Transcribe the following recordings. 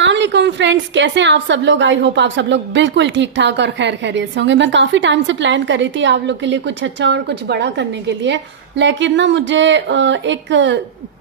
अस्सलाम वालेकुम फ्रेंड्स, कैसे हैं आप सब लोग। आई होप आप सब लोग बिल्कुल ठीक ठाक और खैर खैरियत से होंगे। मैं काफ़ी टाइम से प्लान कर रही थी आप लोग के लिए कुछ अच्छा और कुछ बड़ा करने के लिए, लेकिन ना मुझे एक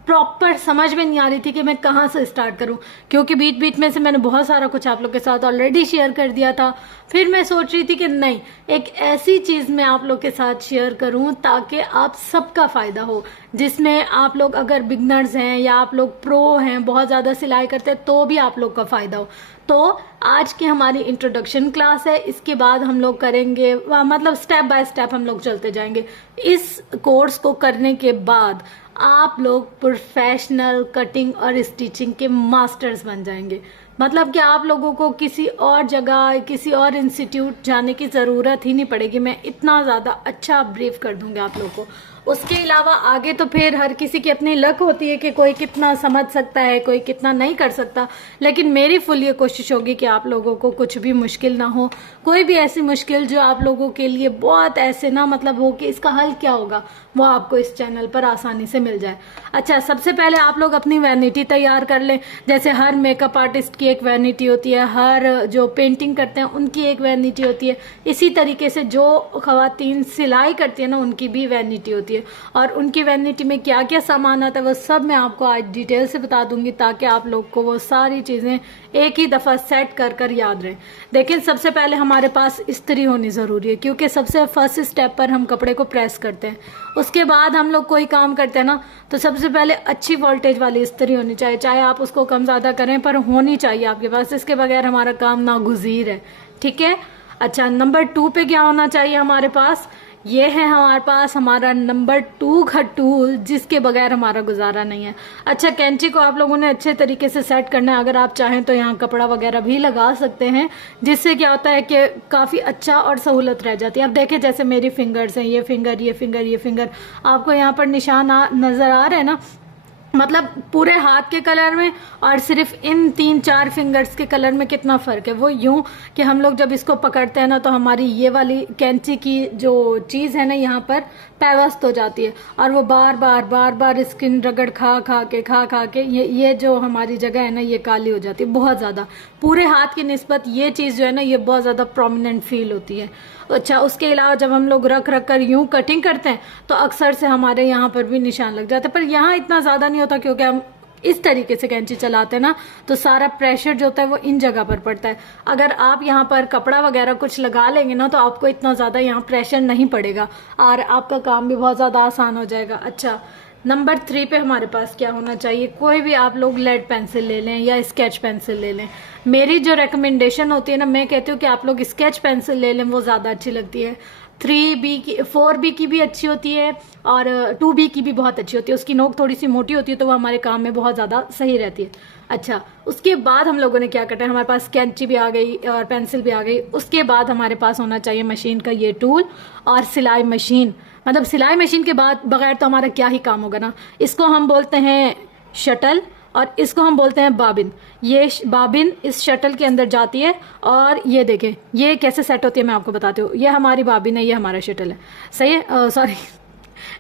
प्रॉपर समझ में नहीं आ रही थी कि मैं कहाँ से स्टार्ट करूं, क्योंकि बीच बीच में से मैंने बहुत सारा कुछ आप लोग के साथ ऑलरेडी शेयर कर दिया था। फिर मैं सोच रही थी कि नहीं, एक ऐसी चीज़ मैं आप लोग के साथ शेयर करूं ताकि आप सबका फ़ायदा हो, जिसमें आप लोग अगर बिगनर्स हैं या आप लोग प्रो हैं, बहुत ज़्यादा सिलाई करते हैं, तो भी आप लोग का फ़ायदा हो। तो आज की हमारी इंट्रोडक्शन क्लास है, इसके बाद हम लोग करेंगे मतलब स्टेप बाय स्टेप हम लोग चलते जाएंगे। इस कोर्स को करने के बाद आप लोग प्रोफेशनल कटिंग और स्टिचिंग के मास्टर्स बन जाएंगे। मतलब कि आप लोगों को किसी और जगह, किसी और इंस्टीट्यूट जाने की ज़रूरत ही नहीं पड़ेगी। मैं इतना ज़्यादा अच्छा ब्रीफ कर दूंगी आप लोगों को। उसके अलावा आगे तो फिर हर किसी की अपनी लक होती है कि कोई कितना समझ सकता है, कोई कितना नहीं कर सकता, लेकिन मेरी फुल ये कोशिश होगी कि आप लोगों को कुछ भी मुश्किल ना हो। कोई भी ऐसी मुश्किल जो आप लोगों के लिए बहुत ऐसे ना मतलब हो कि इसका हल क्या होगा, वो आपको इस चैनल पर आसानी से मिल जाए। अच्छा, सबसे पहले आप लोग अपनी वैनिटी तैयार कर लें। जैसे हर मेकअप आर्टिस्ट की एक वैनिटी होती है, हर जो पेंटिंग करते हैं उनकी एक वैनिटी होती है, इसी तरीके से जो ख़वातीन सिलाई करती है ना, उनकी भी वैनिटी होती है। और उनकी वैनिटी में क्या क्या सामान आता है वो सब मैं आपको आज डिटेल से बता दूंगी, ताकि आप लोग को वो सारी चीज़ें एक ही दफ़ा सेट कर कर याद रहें। देखिए, सबसे पहले हमारे पास इस्त्री होनी ज़रूरी है, क्योंकि सबसे फर्स्ट स्टेप पर हम कपड़े को प्रेस करते हैं। उसके बाद हम लोग कोई काम करते हैं ना, तो सबसे पहले अच्छी वोल्टेज वाली इस्त्री होनी चाहिए। चाहे आप उसको कम ज़्यादा करें, पर होनी चाहिए आपके पास। इसके बगैर हमारा काम नागुज़ीर है, ठीक है। अच्छा, नंबर 2 पे क्या होना चाहिए हमारे पास, ये है हमारे पास हमारा नंबर 2 का टूल, जिसके बगैर हमारा गुजारा नहीं है। अच्छा, कैंची को आप लोगों ने अच्छे तरीके से सेट करना है। अगर आप चाहें तो यहाँ कपड़ा वगैरह भी लगा सकते हैं, जिससे क्या होता है कि काफ़ी अच्छा और सहूलत रह जाती है। अब देखें, जैसे मेरी फिंगर्स हैं, ये फिंगर, ये फिंगर, ये फिंगर, आपको यहाँ पर निशान नज़र आ रहे हैं ना, मतलब पूरे हाथ के कलर में और सिर्फ इन 3-4 फिंगर्स के कलर में कितना फ़र्क है। वो यूं कि हम लोग जब इसको पकड़ते हैं ना, तो हमारी ये वाली कैंची की जो चीज़ है ना, यहाँ पर पैवस्त हो जाती है, और वो बार बार स्किन रगड़ खा खा के ये जो हमारी जगह है ना, ये काली हो जाती है बहुत ज़्यादा। पूरे हाथ की निस्बत ये चीज़ जो है ना, ये बहुत ज़्यादा प्रोमिनेंट फील होती है। अच्छा, उसके अलावा जब हम लोग रख कर यूं कटिंग करते हैं, तो अक्सर से हमारे यहाँ पर भी निशान लग जाते हैं, पर यहाँ इतना ज़्यादा नहीं होता, क्योंकि हम इस तरीके से कैंची चलाते हैं ना, तो सारा प्रेशर जो होता है वो इन जगह पर पड़ता है। अगर आप यहाँ पर कपड़ा वगैरह कुछ लगा लेंगे ना, तो आपको इतना ज़्यादा यहाँ प्रेशर नहीं पड़ेगा और आपका काम भी बहुत ज़्यादा आसान हो जाएगा। अच्छा, नंबर 3 पे हमारे पास क्या होना चाहिए, कोई भी आप लोग लेड पेंसिल ले लें या स्केच पेंसिल ले लें। मेरी जो रिकमेंडेशन होती है ना, मैं कहती हूँ कि आप लोग स्केच पेंसिल ले लें, वो ज़्यादा अच्छी लगती है। 3B की, 4B की भी अच्छी होती है और 2B की भी बहुत अच्छी होती है। उसकी नोक थोड़ी सी मोटी होती है, तो वो हमारे काम में बहुत ज़्यादा सही रहती है। अच्छा, उसके बाद हम लोगों ने क्या करना है, हमारे पास कैंची भी आ गई और पेंसिल भी आ गई। उसके बाद हमारे पास होना चाहिए मशीन का ये टूल और सिलाई मशीन। मतलब सिलाई मशीन के बाद बगैर तो हमारा क्या ही काम होगा ना। इसको हम बोलते हैं शटल और इसको हम बोलते हैं बाबिन। ये बाबिन इस शटल के अंदर जाती है, और ये देखें ये कैसे सेट होती है, मैं आपको बताती हूँ। ये हमारी बाबिन है, ये हमारा शटल है, सही है। सॉरी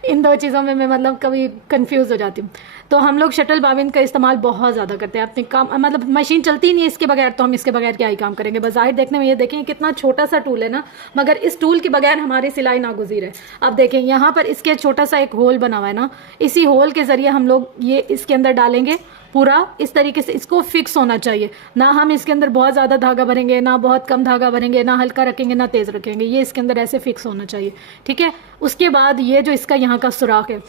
इन दो चीज़ों में मैं मतलब कभी कंफ्यूज हो जाती हूँ। तो हम लोग शटल बाबिन का इस्तेमाल बहुत ज़्यादा करते हैं अपने काम, मतलब मशीन चलती ही नहीं है इसके बगैर, तो हम इसके बगैर क्या ही काम करेंगे। बाज़ाहिर देखने में ये देखें कितना छोटा सा टूल है ना, मगर इस टूल के बगैर हमारी सिलाई नागुज़ीर है। अब देखें यहाँ पर इसके छोटा सा एक होल बना हुआ है ना, इसी होल के ज़रिए हम लोग ये इसके अंदर डालेंगे। पूरा इस तरीके से इसको फिक्स होना चाहिए, ना हम इसके अंदर बहुत ज़्यादा धागा भरेंगे, ना बहुत कम धागा भरेंगे, ना हल्का रखेंगे ना तेज़ रखेंगे। ये इसके अंदर ऐसे फिक्स होना चाहिए, ठीक है। उसके बाद ये जो इसका यहाँ का सुराख है,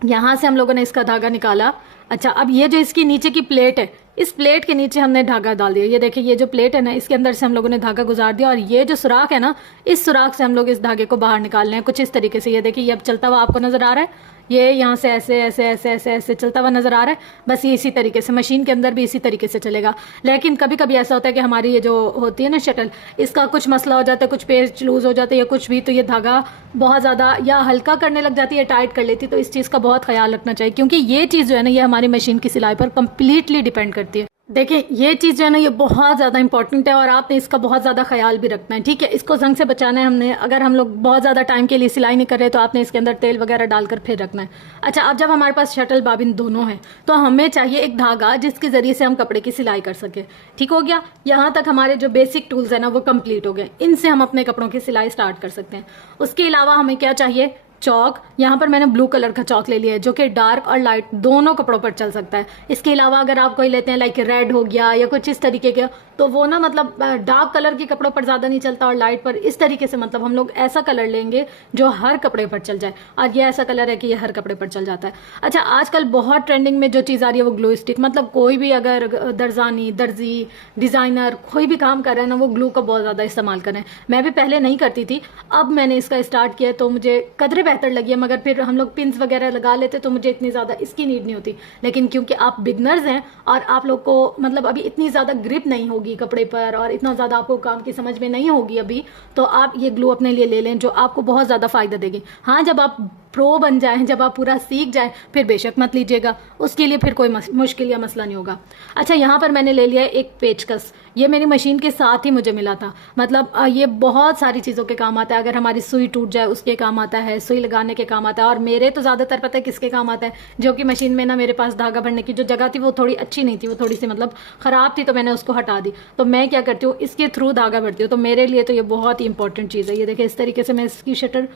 यहाँ से हम लोगों ने इसका धागा निकाला। अच्छा, अब ये जो इसकी नीचे की प्लेट है, इस प्लेट के नीचे हमने धागा डाल दिया। ये देखिए, ये जो प्लेट है ना, इसके अंदर से हम लोगों ने धागा गुजार दिया, और ये जो सुराख है ना, इस सुराख से हम लोग इस धागे को बाहर निकालने हैं कुछ इस तरीके से। ये देखिए, ये अब चलता हुआ आपको नजर आ रहा है, ये यहाँ से ऐसे ऐसे ऐसे ऐसे ऐसे चलता हुआ नजर आ रहा है। बस ये इसी तरीके से मशीन के अंदर भी इसी तरीके से चलेगा। लेकिन कभी कभी ऐसा होता है कि हमारी ये जो होती है ना शटल, इसका कुछ मसला हो जाता है, कुछ पेच लूज हो जाता है या कुछ भी, तो ये धागा बहुत ज़्यादा या हल्का करने लग जाती है, टाइट कर लेती है। तो इस चीज़ का बहुत ख्याल रखना चाहिए, क्योंकि ये चीज़ जो है ना, ये हमारी मशीन की सिलाई पर कंप्लीटली डिपेंड करती है। देखिए ये चीज़ जो है ना ये बहुत ज़्यादा इंपॉर्टेंट है और आपने इसका बहुत ज़्यादा ख्याल भी रखना है, ठीक है। इसको जंग से बचाना है हमने। अगर हम लोग बहुत ज़्यादा टाइम के लिए सिलाई नहीं कर रहे तो आपने इसके अंदर तेल वगैरह डालकर फिर रखना है। अच्छा, अब जब हमारे पास शटल बाबिन दोनों हैं तो हमें चाहिए एक धागा जिसके ज़रिए से हम कपड़े की सिलाई कर सके। ठीक हो गया, यहाँ तक हमारे जो बेसिक टूल्स है ना वो कंप्लीट हो गए। इनसे हम अपने कपड़ों की सिलाई स्टार्ट कर सकते हैं। उसके अलावा हमें क्या चाहिए, चौक। यहाँ पर मैंने ब्लू कलर का चौक ले लिया है जो कि डार्क और लाइट दोनों कपड़ों पर चल सकता है। इसके अलावा अगर आप कोई लेते हैं लाइक रेड हो गया या कुछ इस तरीके का, तो वो ना मतलब डार्क कलर के कपड़ों पर ज्यादा नहीं चलता और लाइट पर। इस तरीके से मतलब हम लोग ऐसा कलर लेंगे जो हर कपड़े पर चल जाए, और ये ऐसा कलर है कि ये हर कपड़े पर चल जाता है। अच्छा, आजकल बहुत ट्रेंडिंग में जो चीज़ आ रही है वो ग्लू स्टिक। मतलब कोई भी अगर दर्जानी, दर्जी, डिजाइनर कोई भी काम कर रहे हैं ना वो ग्लू का बहुत ज्यादा इस्तेमाल करें। मैं भी पहले नहीं करती थी, अब मैंने इसका स्टार्ट किया तो मुझे कदरे बेहतर लगी है। मगर फिर हम लोग पिंस वगैरह लगा लेते तो मुझे इतनी ज़्यादा इसकी नीड नहीं होती। लेकिन क्योंकि आप बिगनर्स हैं और आप लोग को मतलब अभी इतनी ज़्यादा ग्रिप नहीं होगी कपड़े पर और इतना ज़्यादा आपको काम की समझ में नहीं होगी अभी, तो आप ये ग्लू अपने लिए ले लें जो आपको बहुत ज़्यादा फ़ायदा देगी। हाँ, जब आप प्रो बन जाएं, जब आप पूरा सीख जाएं, फिर बेशक मत लीजिएगा, उसके लिए फिर कोई मुश्किल या मसला नहीं होगा। अच्छा, यहाँ पर मैंने ले लिया एक पेचकस। ये मेरी मशीन के साथ ही मुझे मिला था। मतलब ये बहुत सारी चीज़ों के काम आता है। अगर हमारी सुई टूट जाए उसके काम आता है, सुई लगाने के काम आता है, और मेरे तो ज़्यादातर पता है किसके काम आता है, जो कि मशीन में ना मेरे पास धागा भरने की जो जगह थी वो थोड़ी अच्छी नहीं थी, वो थोड़ी सी मतलब ख़राब थी, तो मैंने उसको हटा दी। तो मैं क्या करती हूँ, इसके थ्रू धागा भरती हूँ। तो मेरे लिए तो ये बहुत ही इंपॉर्टेंट चीज़ है। ये देखिए, इस तरीके से मैं इसकी शटर,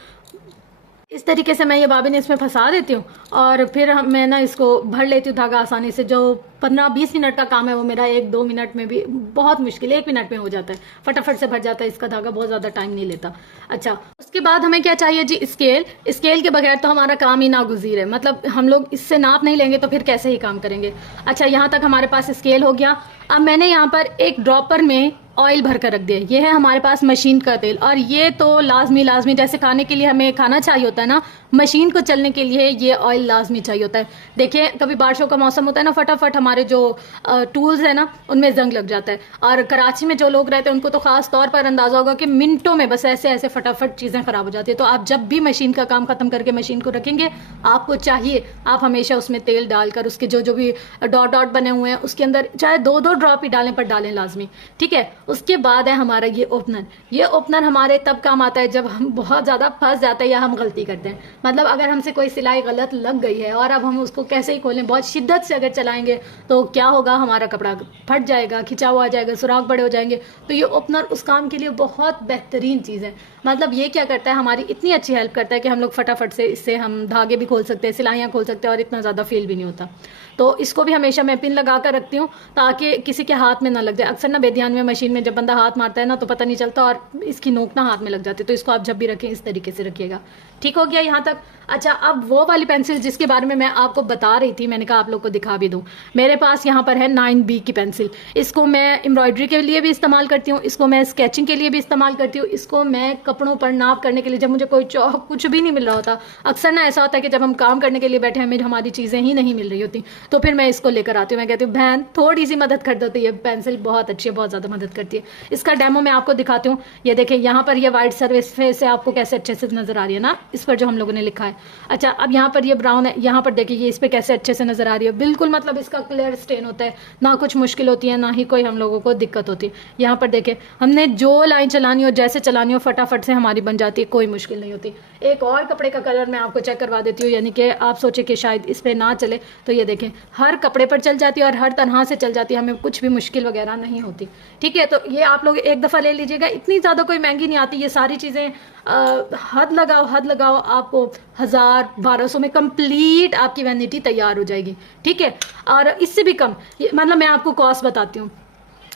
इस तरीके से मैं ये बाबिन इसमें फंसा देती हूँ और फिर मैं ना इसको भर लेती हूँ धागा आसानी से। जो 15-20 मिनट का काम है वो मेरा 1-2 मिनट में भी, बहुत मुश्किल 1 मिनट में हो जाता है, फटाफट से भर जाता है। इसका धागा बहुत ज़्यादा टाइम नहीं लेता। अच्छा, उसके बाद हमें क्या चाहिए जी, स्केल। स्केल के बगैर तो हमारा काम ही नागुज़ीर है। मतलब हम लोग इससे नाप नहीं लेंगे तो फिर कैसे ही काम करेंगे। अच्छा, यहाँ तक हमारे पास स्केल हो गया। अब मैंने यहाँ पर एक ड्रॉपर में ऑयल भर कर रख दिया। ये है हमारे पास मशीन का तेल, और ये तो लाजमी जैसे खाने के लिए हमें खाना चाहिए होता है ना, मशीन को चलने के लिए ये ऑयल लाजमी चाहिए होता है। देखिए, कभी बारिशों का मौसम होता है ना, फटाफट हमारे जो टूल्स है ना उनमें जंग लग जाता है। और कराची में जो लोग रहते हैं उनको तो खास तौर पर अंदाजा होगा कि मिनटों में बस ऐसे ऐसे फटाफट चीज़ें खराब हो जाती है। तो आप जब भी मशीन का काम खत्म करके मशीन को रखेंगे, आपको चाहिए आप हमेशा उसमें तेल डालकर उसके जो जो भी डॉट डॉट बने हुए हैं उसके अंदर चाहे 2-2 ड्रॉप ही डालें, पर डालें लाजमी, ठीक है। उसके बाद है हमारा ये ओपनर। ये ओपनर हमारे तब काम आता है जब हम बहुत ज़्यादा फंस जाते हैं या हम गलती करते हैं। मतलब अगर हमसे कोई सिलाई गलत लग गई है और अब हम उसको कैसे ही खोलें, बहुत शिद्दत से अगर चलाएंगे तो क्या होगा, हमारा कपड़ा फट जाएगा, खिंचा हुआ आ जाएगा, सुराख बड़े हो जाएंगे। तो ये ओपनर उस काम के लिए बहुत बेहतरीन चीज़ है। मतलब ये क्या करता है, हमारी इतनी अच्छी हेल्प करता है कि हम लोग फटाफट से इससे हम धागे भी खोल सकते हैं, सिलाइयाँ खोल सकते हैं, और इतना ज़्यादा फील भी नहीं होता। तो इसको भी हमेशा मैं पिन लगा कर रखती हूँ ताकि किसी के हाथ में ना लग जाए। अक्सर ना बेध्यान में मशीन में जब बंदा हाथ मारता है ना तो पता नहीं चलता और इसकी नोक ना हाथ में लग जाती है। तो इसको आप जब भी रखें इस तरीके से रखिएगा। ठीक हो गया यहाँ तक। अच्छा, अब वो वाली पेंसिल जिसके बारे में मैं आपको बता रही थी, मैंने कहा आप लोग को दिखा भी दूँ। मेरे पास यहाँ पर है 9B की पेंसिल। इसको मैं एम्ब्रॉयडरी के लिए भी इस्तेमाल करती हूँ, इसको मैं स्केचिंग के लिए भी इस्तेमाल करती हूँ, इसको मैं कपड़ों पर नाप करने के लिए, जब मुझे कोई चौक कुछ भी नहीं मिल रहा होता। अक्सर ना ऐसा होता है कि जब हम काम करने के लिए बैठे हैं, हमारी चीज़ें ही नहीं मिल रही होती, तो फिर मैं इसको लेकर आती हूँ। मैं कहती हूँ बहन थोड़ी सी मदद कर दो, तो ये पेंसिल बहुत अच्छी है, बहुत ज़्यादा मदद करती है। इसका डेमो मैं आपको दिखाती हूँ। ये देखें, यहाँ पर ये वाइट सर्विस से आपको कैसे अच्छे से नजर आ रही है ना, इस पर जो हम लोगों ने लिखा है। अच्छा, अब यहाँ पर ये ब्राउन है, यहाँ पर देखिए ये इस पर कैसे अच्छे से नजर आ रही है। बिल्कुल मतलब इसका क्लियर स्टेन होता है, ना कुछ मुश्किल होती है, ना ही कोई हम लोगों को दिक्कत होती है। यहाँ पर देखें, हमने जो लाइन चलानी हो, जैसे चलानी हो, फटाफट से हमारी बन जाती है, कोई मुश्किल नहीं होती। एक और कपड़े का कलर मैं आपको चेक करवा देती हूँ, यानी कि आप सोचे कि शायद इस पर ना चले, तो ये देखें हर कपड़े पर चल जाती है और हर तरह से चल जाती है, हमें कुछ भी मुश्किल वगैरह नहीं होती। ठीक है, तो ये आप लोग एक दफ़ा ले लीजिएगा, इतनी ज़्यादा कोई महंगी नहीं आती। ये सारी चीज़ें हद लगाओ आपको 1000-1200 में कंप्लीट आपकी वैनिटी तैयार हो जाएगी। ठीक है, और इससे भी कम, मतलब मैं आपको कॉस्ट बताती हूँ,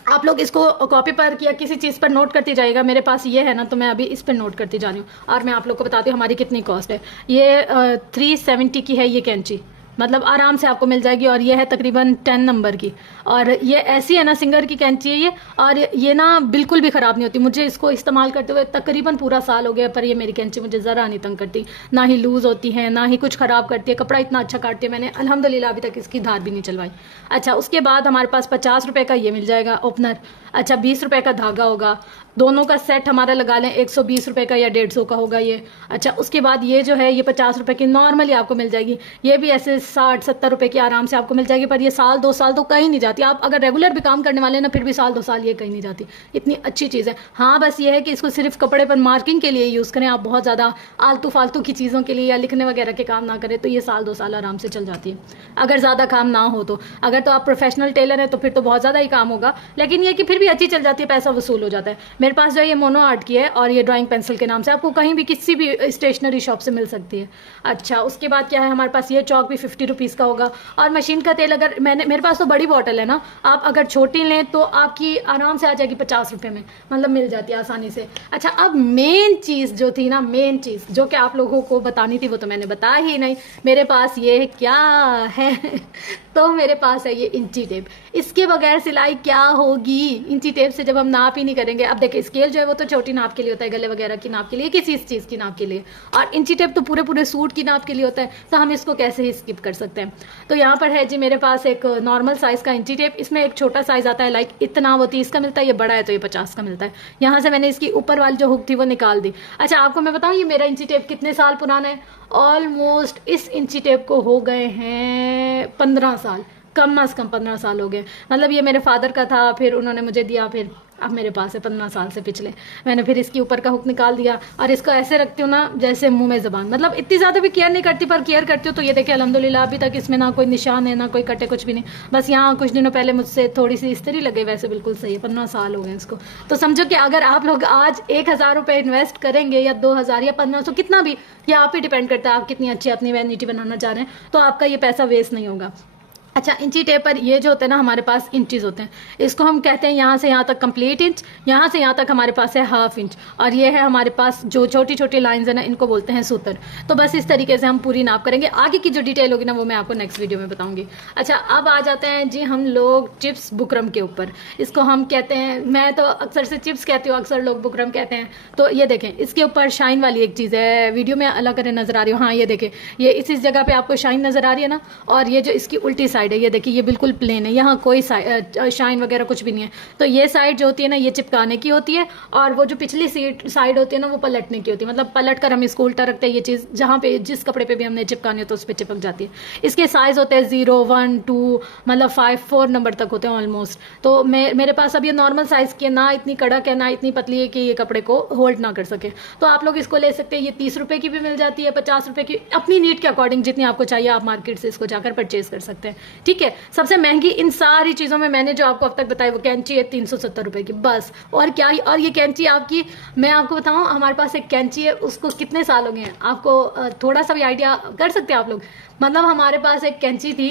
आप लोग इसको कॉपी पर या किसी चीज़ पर नोट करते जाइएगा। मेरे पास ये है ना, तो मैं अभी इस पर नोट करती जा रही हूँ और मैं आप लोग को बताती हूँ हमारी कितनी कॉस्ट है। ये 370 की है ये कैंची, मतलब आराम से आपको मिल जाएगी, और ये है तकरीबन 10 नंबर की। और ये ऐसी है ना, सिंगर की कैंची है ये, और ये ना बिल्कुल भी ख़राब नहीं होती। मुझे इसको इस्तेमाल करते हुए तकरीबन पूरा साल हो गया, पर ये मेरी कैंची मुझे ज़रा नहीं तंग करती, ना ही लूज़ होती है, ना ही कुछ ख़राब करती है। कपड़ा इतना अच्छा काटती है, मैंने अल्हम्दुलिल्लाह अभी तक इसकी धार भी नहीं चलवाई। अच्छा, उसके बाद हमारे पास 50 रुपये का ये मिल जाएगा ओपनर। अच्छा, 20 रुपये का धागा होगा, दोनों का सेट हमारा लगा लें 120 रुपये का या 150 का होगा ये। अच्छा, उसके बाद ये जो है ये 50 रुपये की नॉर्मली आपको मिल जाएगी। ये भी ऐसे 50-60-70 रुपए की आराम से आपको मिल जाएगी, पर ये साल 2 साल तो कहीं नहीं जाती। आप अगर रेगुलर भी काम करने वाले हैं ना, फिर भी साल 2 साल ये कहीं नहीं जाती, इतनी अच्छी चीज़ है। हाँ बस ये है कि इसको सिर्फ कपड़े पर मार्किंग के लिए यूज़ करें, आप बहुत ज़्यादा आलतू फालतू की चीज़ों के लिए या लिखने वगैरह के काम ना करें, तो ये साल 2 साल आराम से चल जाती है, अगर ज़्यादा काम ना हो तो। अगर तो आप प्रोफेशनल टेलर हैं तो फिर तो बहुत ज़्यादा ही काम होगा, लेकिन ये कि फिर भी अच्छी चल जाती है, पैसा वसूल हो जाता है। मेरे पास जो है ये मोनो आर्ट की है और ये ड्राइंग पेंसिल के नाम से आपको कहीं भी किसी भी स्टेशनरी शॉप से मिल सकती है। अच्छा उसके बाद क्या है, हमारे पास ये चौक भी 50 रुपीज़ का होगा। और मशीन का तेल अगर मेरे पास तो बड़ी बॉटल है ना, आप अगर छोटी लें तो आपकी आराम से आ जाएगी 50 रुपये में, मतलब मिल जाती है आसानी से। अच्छा अब मेन चीज़ जो थी ना, मेन चीज़ जो कि आप लोगों को बतानी थी वो तो मैंने बताया ही नहीं। मेरे पास ये क्या है तो मेरे पास है ये इंची टेप। इसके बगैर सिलाई क्या होगी, इंची टेप से जब हम नाप ही नहीं करेंगे। अब देखिए स्केल जो है वो तो छोटी नाप के लिए होता है, गले वगैरह की नाप के लिए, किसी चीज़ की नाप के लिए, और इंची टेप तो पूरे पूरे सूट की नाप के लिए होता है, तो हम इसको कैसे ही स्किप कर सकते हैं। तो यहाँ पर है जी मेरे पास एक नॉर्मल साइज़ का इंची टेप। इसमें एक छोटा साइज़ आता है, लाइक इतना वो 30 का मिलता है, ये बड़ा है तो ये 50 का मिलता है। यहाँ से मैंने इसकी ऊपर वाली जो हुक थी वो निकाल दी। अच्छा आपको मैं बताऊँ ये मेरा इंची टेप कितने साल पुराना है, ऑलमोस्ट इस इंची टेप को हो गए हैं 15 साल, कम से कम 15 साल हो गए। मतलब ये मेरे फादर का था, फिर उन्होंने मुझे दिया, फिर अब मेरे पास है 15 साल से पिछले। मैंने फिर इसके ऊपर का हुक निकाल दिया और इसको ऐसे रखती हूँ ना जैसे मुंह में ज़बान, मतलब इतनी ज़्यादा भी केयर नहीं करती, पर केयर करती हूँ। तो ये देखिए अल्हम्दुलिल्लाह अभी तक इसमें ना कोई निशान है ना कोई कटे, कुछ भी नहीं। बस यहाँ कुछ दिनों पहले मुझसे थोड़ी सी इस्त्री लगे, वैसे बिल्कुल सही है। 15 साल हो गए इसको। तो समझो कि अगर आप लोग आज 1000 रुपये इन्वेस्ट करेंगे या 2000 या 1500, कितना भी, ये आप ही डिपेंड करता है आप कितनी अच्छी अपनी वैनिटी बनाना चाह रहे हैं, तो आपका ये पैसा वेस्ट नहीं होगा। अच्छा इंची टेप पर ये जो होते हैं ना हमारे पास इंचेस होते हैं, इसको हम कहते हैं यहाँ से यहाँ तक कंप्लीट इंच, यहाँ से यहाँ तक हमारे पास है हाफ इंच, और ये है हमारे पास जो छोटी छोटी लाइंस है ना, इनको बोलते हैं सूत्र। तो बस इस तरीके से हम पूरी नाप करेंगे। आगे की जो डिटेल होगी ना वो मैं आपको नेक्स्ट वीडियो में बताऊंगी। अच्छा अब आ जाते हैं जी हम लोग चिप्स बुकरम के ऊपर। इसको हम कहते हैं, मैं तो अक्सर से चिप्स कहती हूँ, अक्सर लोग बुकरम कहते हैं। तो ये देखें इसके ऊपर शाइन वाली एक चीज़ है, वीडियो में अलग अलग नजर आ रही हो, हाँ ये देखें ये इस जगह पे आपको शाइन नजर आ रही है ना, और ये जो इसकी उल्टी साइड है ये देखिए ये बिल्कुल प्लेन है, यहाँ कोई शाइन वगैरह कुछ भी नहीं है। तो ये साइड जो होती है ना ये चिपकाने की होती है, और वो जो पिछली साइड होती है ना वो पलटने की होती है। मतलब पलट कर हम इसको उल्टा रखते हैं, ये चीज़ जहाँ पे जिस कपड़े पे भी हमने चिपकानी हो तो उस पर चिपक जाती है। इसके साइज होते हैं 0, 1, 2 मतलब 5, 4 नंबर तक होते हैं ऑलमोस्ट। तो मेरे पास अब ये नॉर्मल साइज़ की है, ना इतनी कड़क है ना इतनी पतली है कि ये कपड़े को होल्ड ना कर सके। तो आप लोग इसको ले सकते हैं। ये 30 रुपये की भी मिल जाती है, 50 रुपये की, अपनी नीड के अकॉर्डिंग जितनी आपको चाहिए आप मार्केट से इसको जाकर परचेज कर सकते हैं। ठीक है, सबसे महंगी इन सारी चीज़ों में मैंने जो आपको अब तक बताया वो कैंची है 370 रुपये की, बस। और क्या ही, और ये कैंची आपकी, मैं आपको बताऊं हमारे पास एक कैंची है, उसको कितने साल हो गए हैं आपको थोड़ा सा भी आइडिया कर सकते हैं आप लोग। मतलब हमारे पास एक कैंची थी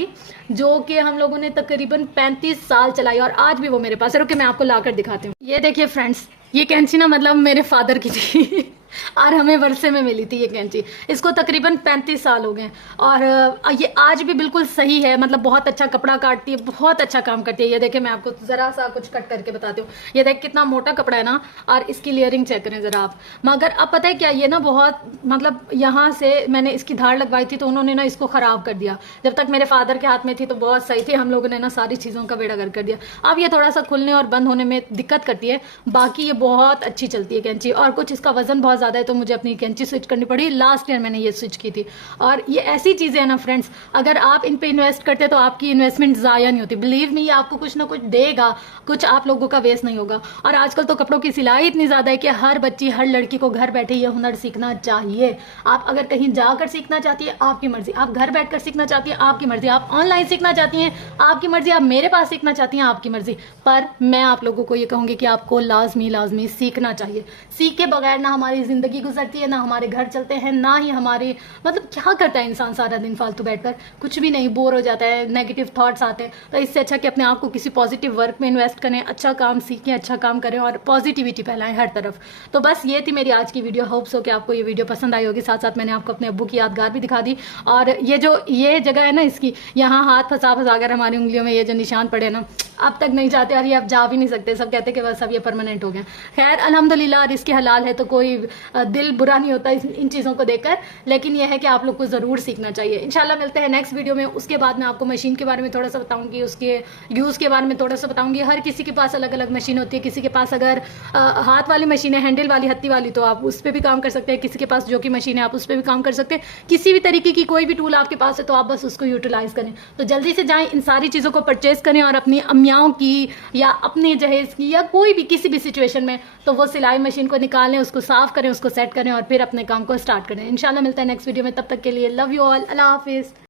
जो कि हम लोगों ने तकरीबन 35 साल चलाई, और आज भी वो मेरे पास है। रुके मैं आपको लाकर दिखाती हूँ। ये देखिए फ्रेंड्स, ये कैंची ना मतलब मेरे फादर की थी और हमें वर्षे में मिली थी ये कैंची। इसको तकरीबन 35 साल हो गए, और ये आज भी बिल्कुल सही है। मतलब बहुत अच्छा कपड़ा काटती है, बहुत अच्छा काम करती है। ये देखिए मैं आपको ज़रा सा कुछ कट करके बताती हूँ। ये देख कितना मोटा कपड़ा है ना, और इसकी लेयरिंग चेक करें ज़रा आप। मगर अब पता है क्या, ये ना बहुत, मतलब यहाँ से मैंने इसकी धार लगवाई थी तो उन्होंने ना इसको ख़राब कर दिया। जब तक मेरे फादर के हाथ में थी तो बहुत सही थी, हम लोगों ने ना सारी चीज़ों का बेड़ा गर्क कर दिया। अब ये थोड़ा सा खुलने और बंद होने में दिक्कत करती है, बाकी ये बहुत अच्छी चलती है कैंची। और कुछ इसका वजन बहुत ज़्यादा है तो मुझे अपनी कैंची स्विच करनी पड़ी। लास्ट ईयर मैंने ये स्विच की थी। और ये ऐसी चीज़ें हैं ना फ्रेंड्स, अगर आप इन पे इन्वेस्ट करते तो आपकी इन्वेस्टमेंट ज़ाया नहीं होती। बिलीव मी, आपको कुछ ना कुछ देगा, कुछ आप लोगों का वेस्ट नहीं होगा। और आजकल तो कपड़ों की सिलाई इतनी ज़्यादा है कि हर बच्ची हर लड़की को घर बैठे ये हुनर सीखना चाहिए। आप अगर कहीं जाकर सीखना चाहती है आपकी मर्जी, आप घर बैठकर सीखना चाहती है आपकी मर्जी, आप ऑनलाइन सीखना चाहती हैं आपकी मर्जी, आप मेरे पास सीखना चाहती हैं आपकी मर्जी। पर मैं आप लोगों को ये कहूँगी कि आपको लाजमी सीखना चाहिए। सीख के बगैर ना हमारी ज़िंदगी गुजरती है, ना हमारे घर चलते हैं, ना ही हमारे, मतलब क्या करता है इंसान सारा दिन फालतू बैठकर, कुछ भी नहीं, बोर हो जाता है, नेगेटिव थॉट्स आते हैं। तो इससे अच्छा कि अपने आप को किसी पॉजिटिव वर्क में इन्वेस्ट करें, अच्छा काम सीखें, अच्छा काम करें और पॉजिटिविटी फैलाएं हर तरफ। तो बस ये थी मेरी आज की वीडियो। होप्स हो कि आपको ये वीडियो पसंद आई होगी। साथ साथ मैंने आपको अपने अब्बू की यादगार भी दिखा दी। और ये जगह है ना इसकी, यहाँ हाथ फंसा कर हमारी उंगलियों में ये जो निशान पड़े ना, अब तक नहीं जाते और ये अब जा भी नहीं सकते, सब कहते कि बस अब ये परमानेंट हो गया। खैर अल्हम्दुलिल्लाह रिज़्क़ हलाल है तो कोई दिल बुरा नहीं होता इन चीज़ों को देखकर, लेकिन यह है कि आप लोग को ज़रूर सीखना चाहिए। इंशाल्लाह मिलते हैं नेक्स्ट वीडियो में। उसके बाद मैं आपको मशीन के बारे में थोड़ा सा बताऊंगी, उसके यूज़ के बारे में थोड़ा सा बताऊंगी। हर किसी के पास अलग अलग मशीन होती है, किसी के पास अगर हाथ वाली मशीन है, हैंडल वाली, हत्ती वाली, तो आप उस पर भी काम कर सकते हैं। किसी के पास जो कि मशीन है आप उस पर भी काम कर सकते हैं। किसी भी तरीके की कोई भी टूल आपके पास है तो आप बस उसको यूटिलाइज करें। तो जल्दी से जाएं, इन सारी चीज़ों को परचेज करें और अपनी अम्मियाओं की या अपने जहेज की या कोई भी किसी भी सिचुएशन में तो वो सिलाई मशीन को निकालें, उसको साफ करें, उसको सेट करें और फिर अपने काम को स्टार्ट करें। इंशाल्लाह मिलता है नेक्स्ट वीडियो में, तब तक के लिए लव यू ऑल, अल्लाह हाफिज़।